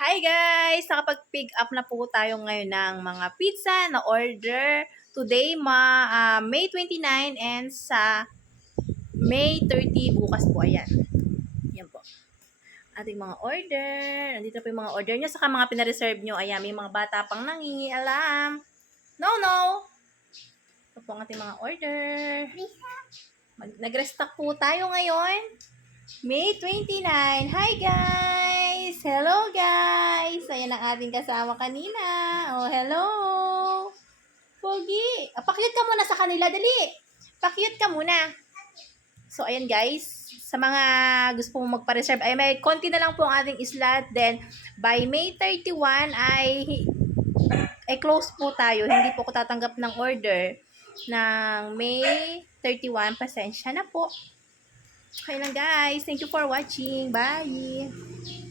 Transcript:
Hi guys! Nakapag-pick up na po tayo ngayon ng mga pizza na order today, May 29 and sa May 30 bukas po. Ayan. Yan po. Ating mga order. Nandito po yung mga order nyo. Saka mga pinareserve nyo. Ayan, may mga bata pang nangialam. No, no! Ito po ang ating mga order. Nag-restock po tayo ngayon. May 29. Hi guys! Hello guys! Ayan ang ating kasama kanina. Oh, hello! Pogi! Pakyut ka muna sa kanila, dali! Pakyut ka muna. So, ayan guys. Sa mga gusto pong magpa-reserve, ay may konti na lang po ang ating slot. Then, by May 31 ay close po tayo. Hindi po ko tatanggap ng order ng May 31. Pasensya na po. Okay lang guys. Thank you for watching. Bye!